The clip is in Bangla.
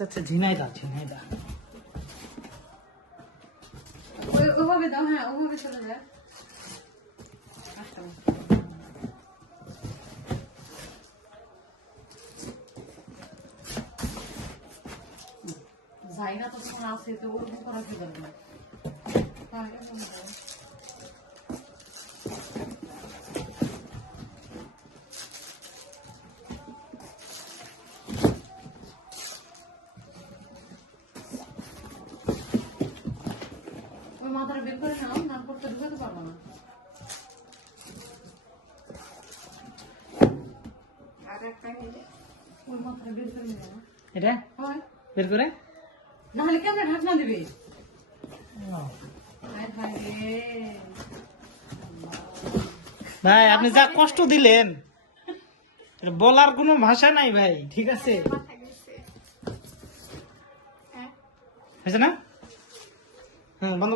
আচ্ছা আচ্ছা ঝিনাইদা ঝিনাইদা ওভাবে দাও, হ্যাঁ ওভাবে চলে যায়। যাই না তো তখন আছে তো ওরকম করা কি যাবে না। ওই মাথাটা বের করে নাও, না করতে ঢুকাতে পারবো না। ওই মাথাটা বের করে নিও না। এটা হয় বের করে নাহলে কেমন ঢাকনা দেবে? হায় হায় রে। ভাই আপনি যা কষ্ট দিলেন এটা বলার কোনো ভাষা নাই ভাই, ঠিক আছে হয়েছে না? হ্যাঁ বন্ধ